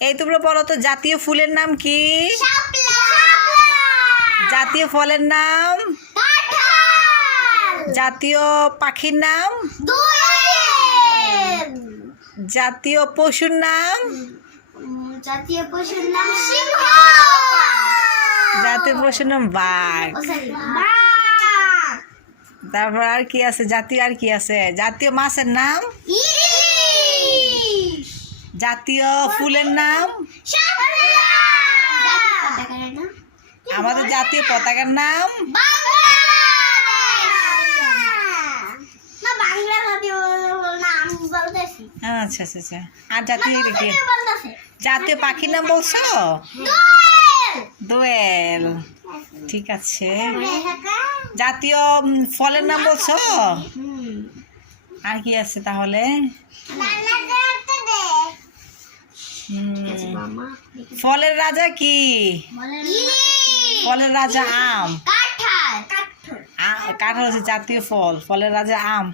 এই তোমরা বলো তো, জাতীয় ফুলের নাম কি? শাপলা। জাতীয় ফলের নাম? কাঁঠাল। জাতীয় পাখির নাম? দোয়েল। জাতীয় পশুর নাম? জাতীয় পশুর নাম সিংহ। জাতীয় পশুর নাম বাঘ। বাঘ। তারপর আর কি আছে? জাতীয় আর কি আছে? জাতীয় মাছের নাম? ইলিশ। জাতীয় ফুলের নাম? শাপলা। আমাদের জাতীয় পতাকার নাম? না বাংলা জাতীয় না আমি বলতেছি। আচ্ছা আচ্ছা আচ্ছা। আর জাতীয় কি? বলতেছে জাতীয় পাখির নাম বলছো? দোয়েল। দোয়েল। ঠিক আছে। জাতীয় ফলের নাম বলছো? আর কি আছে তাহলে? ফলের রাজা কি? ফলের রাজা আম। কাঁঠাল। কাঁঠাল হচ্ছে জাতীয় ফল। ফলের রাজা আম।